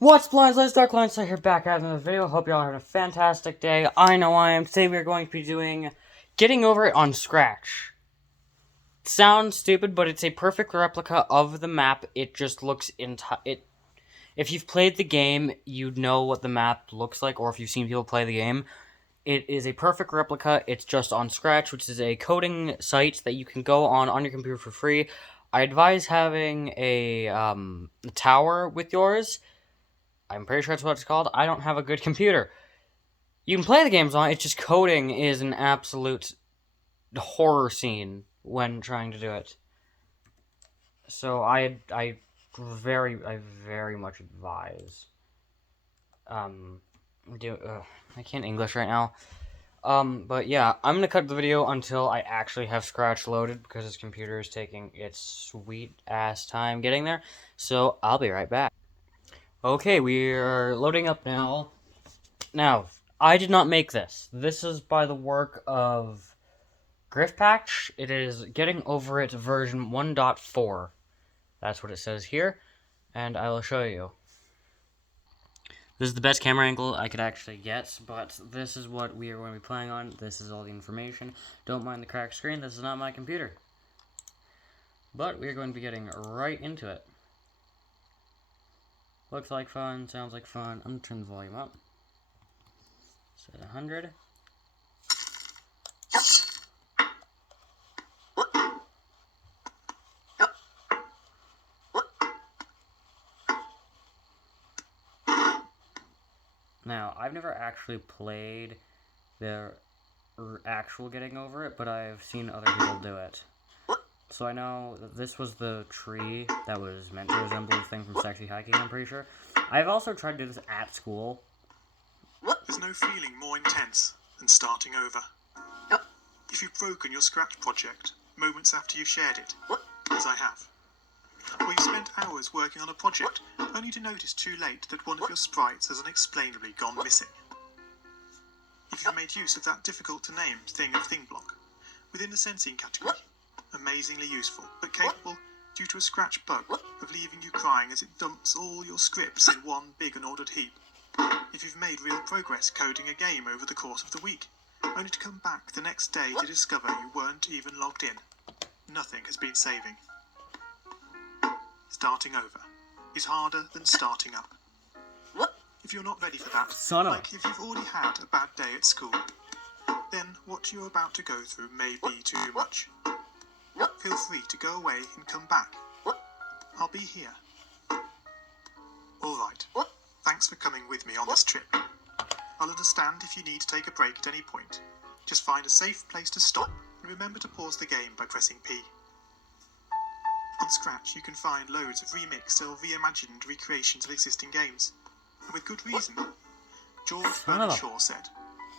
What's Blinds? Let's Dark Line here back at another video. Hope y'all are having a fantastic day. I know I am. Today we are going to be doing Getting Over It on Scratch. Sounds stupid, but it's a perfect replica of the map. It just looks If you've played the game, you know what the map looks like, or if you've seen people play the game. It is a perfect replica. It's just on Scratch, which is a coding site that you can go on your computer for free. I advise having a tower with yours. I'm pretty sure that's what it's called. I don't have a good computer. You can play the games on it, it's just coding is an absolute horror scene when trying to do it. So I very much advise do I can't English right now. But yeah, I'm gonna cut the video until I actually have Scratch loaded because this computer is taking its sweet ass time getting there. So I'll be right back. Okay, we're loading up now. Now, I did not make this. This is by the work of Griffpatch. It is Getting Over It version 1.4. That's what it says here, and I will show you. This is the best camera angle I could actually get, but this is what we are going to be playing on. This is all the information. Don't mind the cracked screen, this is not my computer. But we are going to be getting right into it. Looks like fun, sounds like fun. I'm going to turn the volume up. Set 100. Now, I've never actually played the actual Getting Over It, but I've seen other people do it. So I know that this was the tree that was meant to resemble the thing from Sexy Hiking, I'm pretty sure. I've also tried to do this at school. There's no feeling more intense than starting over. If you've broken your Scratch project moments after you've shared it, as I have, or you've spent hours working on a project only to notice too late that one of your sprites has unexplainably gone missing. If you've made use of that difficult-to-name thing of thing block within the sensing category, amazingly useful, but capable, due to a Scratch bug, of leaving you crying as it dumps all your scripts in one big unordered heap. If you've made real progress coding a game over the course of the week, only to come back the next day to discover you weren't even logged in, nothing has been saving. Starting over is harder than starting up. If you're not ready for that, like if you've already had a bad day at school, then what you're about to go through may be too much. Feel free to go away and come back. I'll be here. Alright, thanks for coming with me on this trip. I'll understand if you need to take a break at any point. Just find a safe place to stop and remember to pause the game by pressing P. On Scratch you can find loads of remixed or reimagined recreations of existing games. And with good reason. George Bernard Shaw said,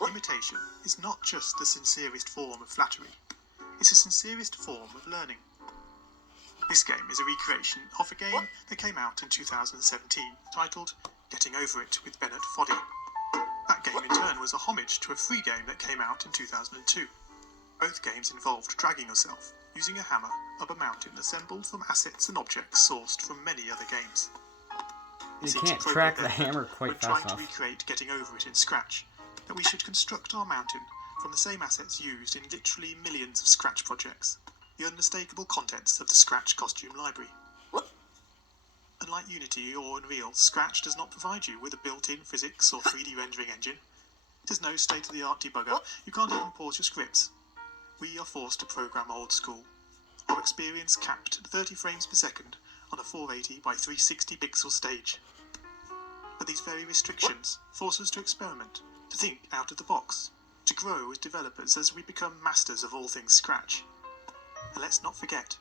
imitation is not just the sincerest form of flattery, it's the sincerest form of learning. This game is a recreation of a game that came out in 2017, titled Getting Over It with Bennett Foddy. That game in turn was a homage to a free game that came out in 2002. Both games involved dragging yourself, using a hammer, up a mountain assembled from assets and objects sourced from many other games. You can't track the hammer quite fast enough. When trying to recreate Getting Over It in Scratch, that we should construct our mountain from the same assets used in literally millions of Scratch projects, the unmistakable contents of the Scratch costume library. Unlike Unity or Unreal, Scratch does not provide you with a built-in physics or 3D rendering engine. It has no state-of-the-art debugger. You can't even pause your scripts. We are forced to program old school. Our experience capped at 30 frames per second on a 480 by 360 pixel stage. But these very restrictions force us to experiment, to think out of the box, to grow as developers as we become masters of all things Scratch. And let's not forget,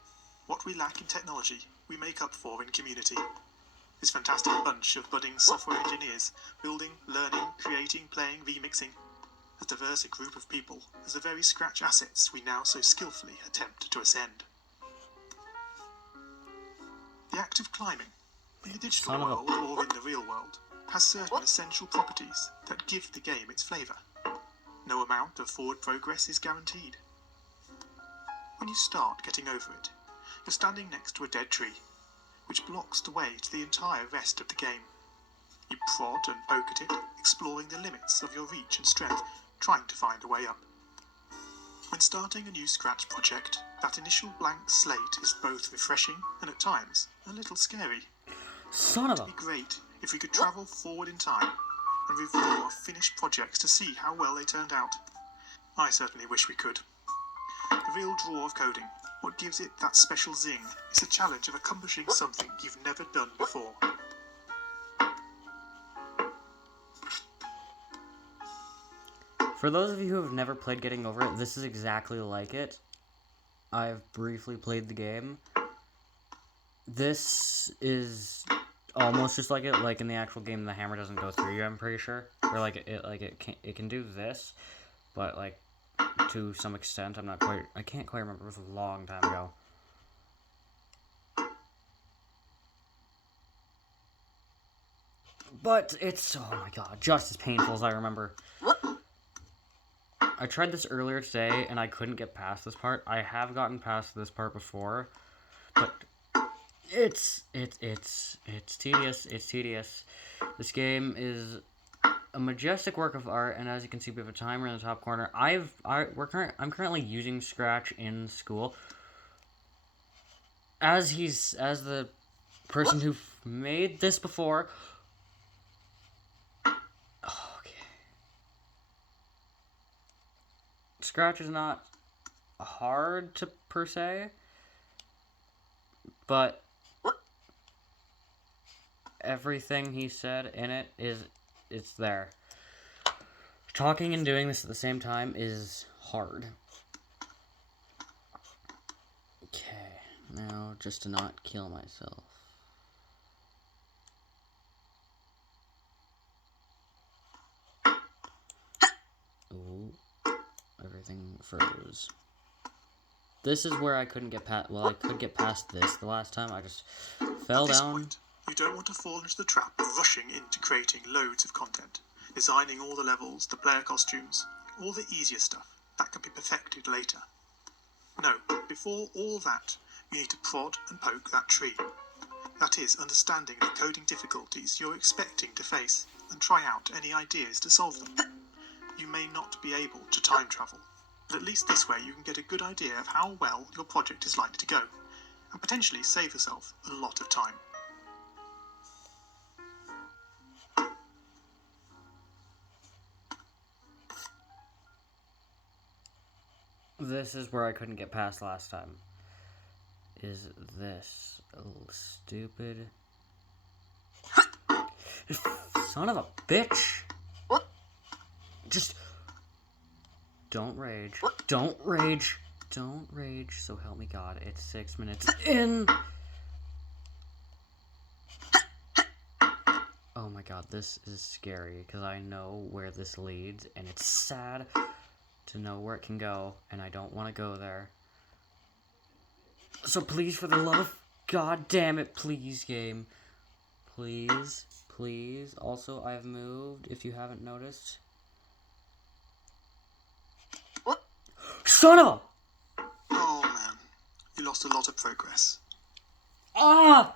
what we lack in technology, we make up for in community. This fantastic bunch of budding software engineers, building, learning, creating, playing, remixing, as diverse a group of people as the very Scratch assets we now so skillfully attempt to ascend. The act of climbing, in the digital world or in the real world, has certain essential properties that give the game its flavour. No amount of forward progress is guaranteed. When you start Getting Over It, you're standing next to a dead tree, which blocks the way to the entire rest of the game. You prod and poke at it, exploring the limits of your reach and strength, trying to find a way up. When starting a new Scratch project, that initial blank slate is both refreshing and at times a little scary. Son of a... It'd be great if we could travel forward in time and review our finished projects to see how well they turned out. I certainly wish we could. The real draw of coding, what gives it that special zing, is the challenge of accomplishing something you've never done before. For those of you who have never played Getting Over It, this is exactly like it. I've briefly played the game. This is almost just like it. Like in the actual game, the hammer doesn't go through you, I'm pretty sure. Or like it can do this, but like to some extent, I can't quite remember. It was a long time ago. But it's, oh my god, just as painful as I remember. I tried this earlier today, and I couldn't get past this part. I have gotten past this part before, but it's tedious. It's tedious. This game is a majestic work of art, and as you can see, we have a timer in the top corner. I'm currently using Scratch in school. As the person who made this before. Scratch is not hard to per se, but everything he said in it it's there. Talking and doing this at the same time is hard. Okay, now just to not kill myself. Ooh. Everything froze. This is where I couldn't get past. Well, I could get past this the last time. I just fell At this down. point, you don't want to fall into the trap of rushing into creating loads of content, designing all the levels, the player costumes, all the easier stuff that can be perfected later. No, before all that, you need to prod and poke that tree. That is, understanding the coding difficulties you're expecting to face and try out any ideas to solve them. You may not be able to time travel, but at least this way you can get a good idea of how well your project is likely to go, and potentially save yourself a lot of time. This is where I couldn't get past last time. Is this stupid son of a bitch? Just don't rage. Don't rage. Don't rage. So help me God. It's 6 minutes in. Oh my god, this is scary because I know where this leads, and it's sad to know where it can go, and I don't want to go there. So please, for the love of God damn it, please, game. Please, please. Also, I've moved, if you haven't noticed. Son of a... Oh man, you lost a lot of progress. Ah!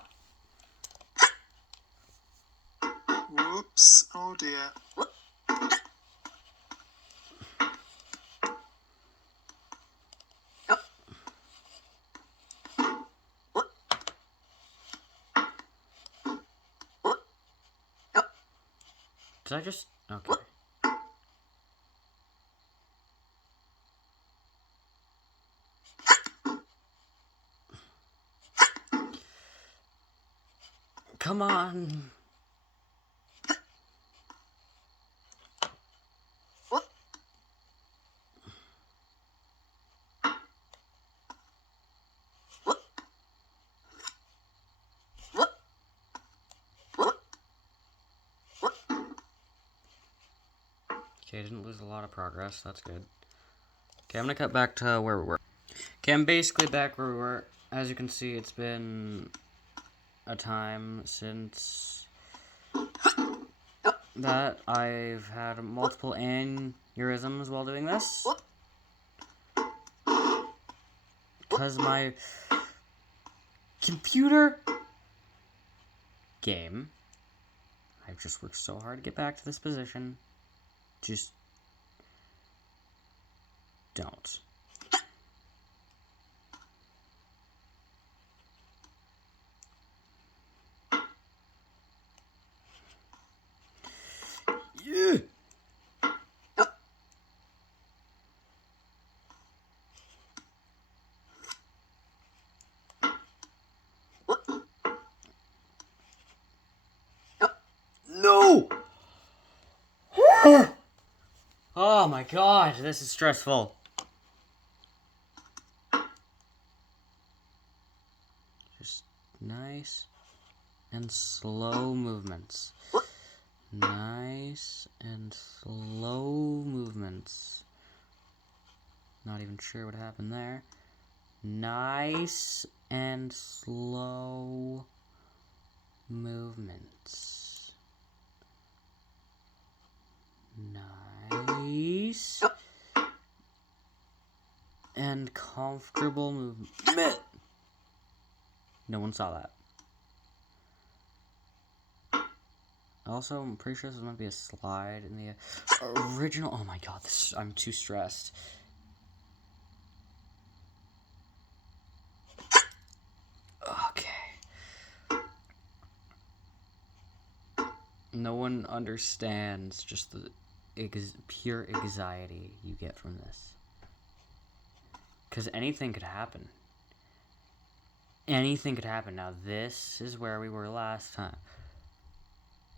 Whoops, oh dear. Did I just... Okay. Come on. Okay, I didn't lose a lot of progress. That's good. Okay, I'm gonna cut back to where we were. Okay, I'm basically back where we were. As you can see, it's been a time since that. I've had multiple aneurysms while doing this. Because my computer game I've just worked so hard to get back to this position. Just don't. Yeah. No! Oh my god, this is stressful. Just nice and slow movements. Nice and slow movements. Not even sure what happened there. Nice and slow movements. Nice and comfortable movement. No one saw that. Also, I'm pretty sure this might be a slide in the original. Oh my god, I'm too stressed. Okay. No one understands just the pure anxiety you get from this. Because anything could happen. Anything could happen. Now, this is where we were last time.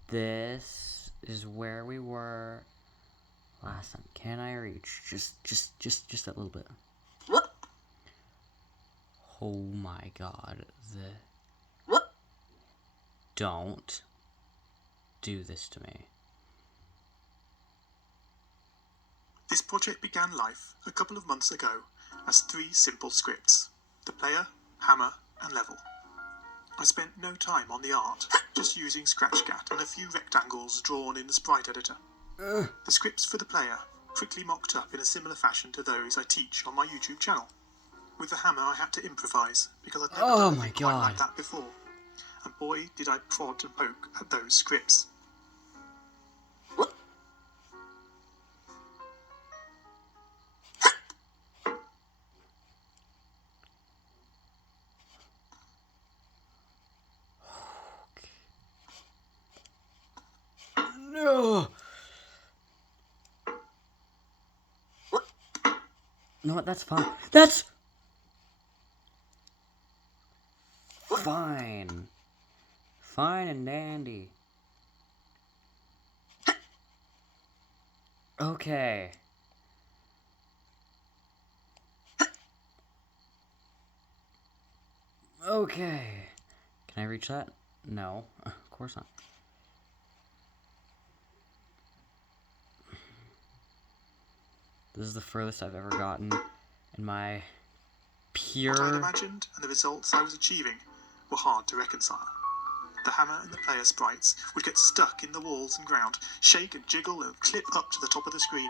This is where we were last time. Can I reach? Just a little bit. Oh my god. Don't do this to me. This project began life a couple of months ago as 3 simple scripts: the player, hammer, and level. I spent no time on the art, just using Scratchcat and a few rectangles drawn in the sprite editor. The scripts for the player quickly mocked up in a similar fashion to those I teach on my YouTube channel. With the hammer I had to improvise because I'd never done anything quite like that before. And boy did I prod and poke at those scripts. No. You know what? That's fine. That's fine. Fine and dandy. Okay. Okay. Can I reach that? No. Of course not. This is the furthest I've ever gotten in my pure... What I'd imagined and the results I was achieving were hard to reconcile. The hammer and the player sprites would get stuck in the walls and ground, shake and jiggle and clip up to the top of the screen.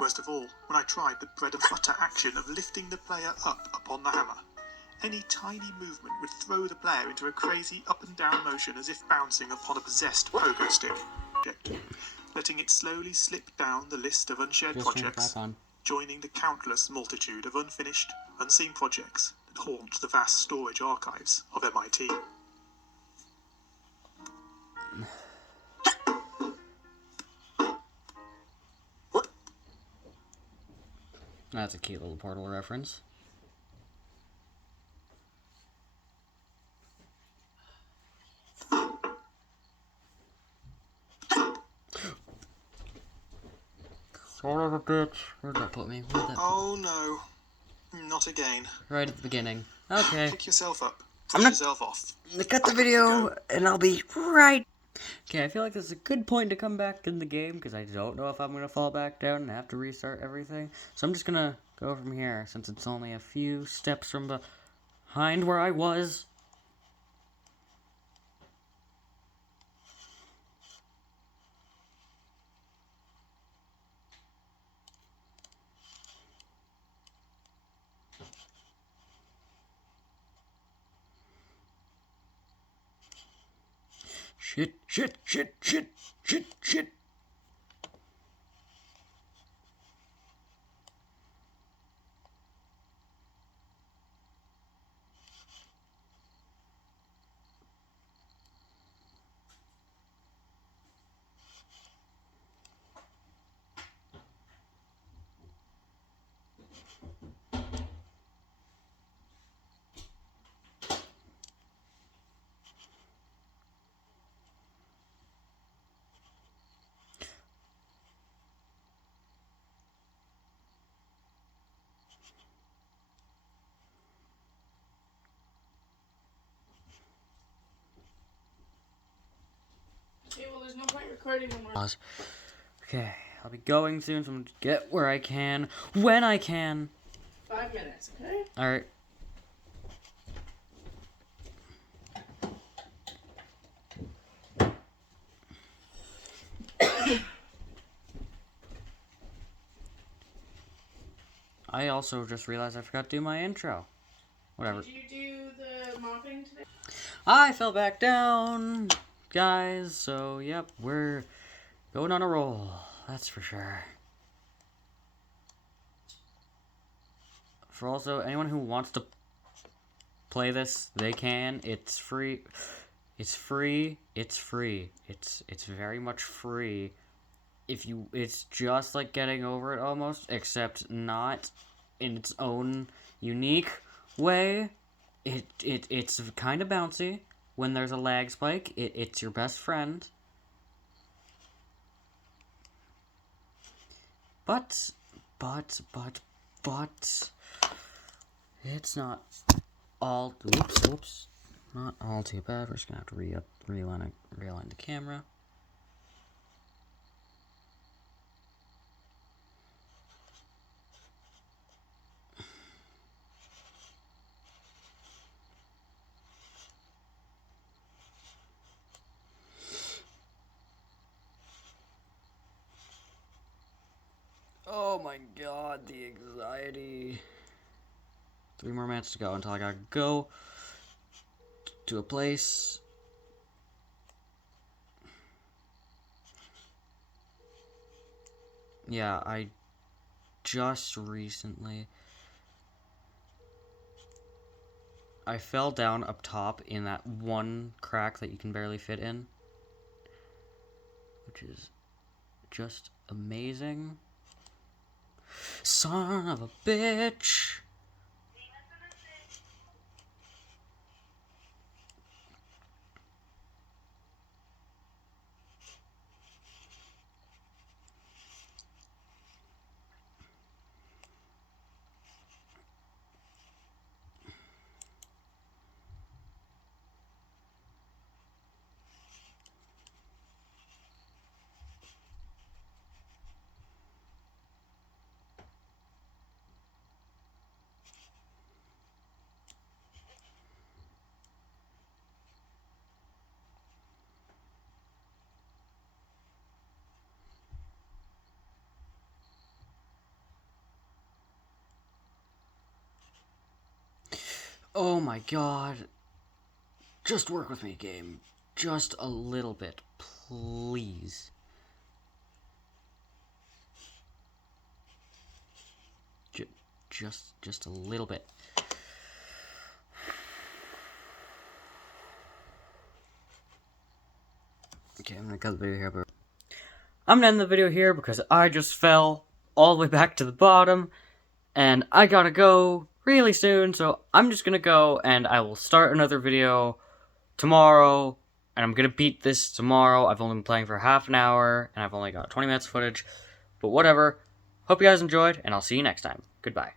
Worst of all, when I tried the bread and butter action of lifting the player up upon the hammer. Any tiny movement would throw the player into a crazy up and down motion as if bouncing upon a possessed pogo stick, letting it slowly slip down the list of unshared projects, joining the countless multitude of unfinished, unseen projects that haunt the vast storage archives of MIT. That's a cute little Portal reference. Son of a bitch. Where'd that put me? Oh no, not again. Right at the beginning. Okay. Pick yourself up. Push yourself off. Cut the video, and I'll be right. Okay, I feel like this is a good point to come back in the game, because I don't know if I'm going to fall back down and have to restart everything. So I'm just going to go from here, since it's only a few steps from behind where I was. Shit, shit, shit, shit, shit, shit. Okay, well, there's no point recording when we're... Pause. Okay, I'll be going soon, so I'm gonna get where I can, when I can. 5 minutes, okay? Alright. I also just realized I forgot to do my intro. Whatever. Did you do the mopping today? I fell back down, guys, so yep, we're going on a roll, that's for sure. For also, anyone who wants to play this, they can. It's free. It's free. It's free. It's very much free. It's just like Getting Over It almost, except not in its own unique way. It's kind of bouncy. When there's a lag spike, it's your best friend. But it's not all. Whoops. Not all too bad. We're just gonna have to realign the camera. Oh my god, the anxiety. 3 more minutes to go until I gotta go to a place. Yeah, I just recently... I fell down up top in that one crack that you can barely fit in. Which is just amazing. Son of a bitch! Oh my god. Just work with me, game. Just a little bit, please. Just a little bit. Okay, I'm gonna cut the video here, but I'm gonna end the video here because I just fell all the way back to the bottom, and I gotta go really soon, so I'm just gonna go, and I will start another video tomorrow, and I'm gonna beat this tomorrow. I've only been playing for half an hour, and I've only got 20 minutes of footage, but whatever. Hope you guys enjoyed, and I'll see you next time. Goodbye.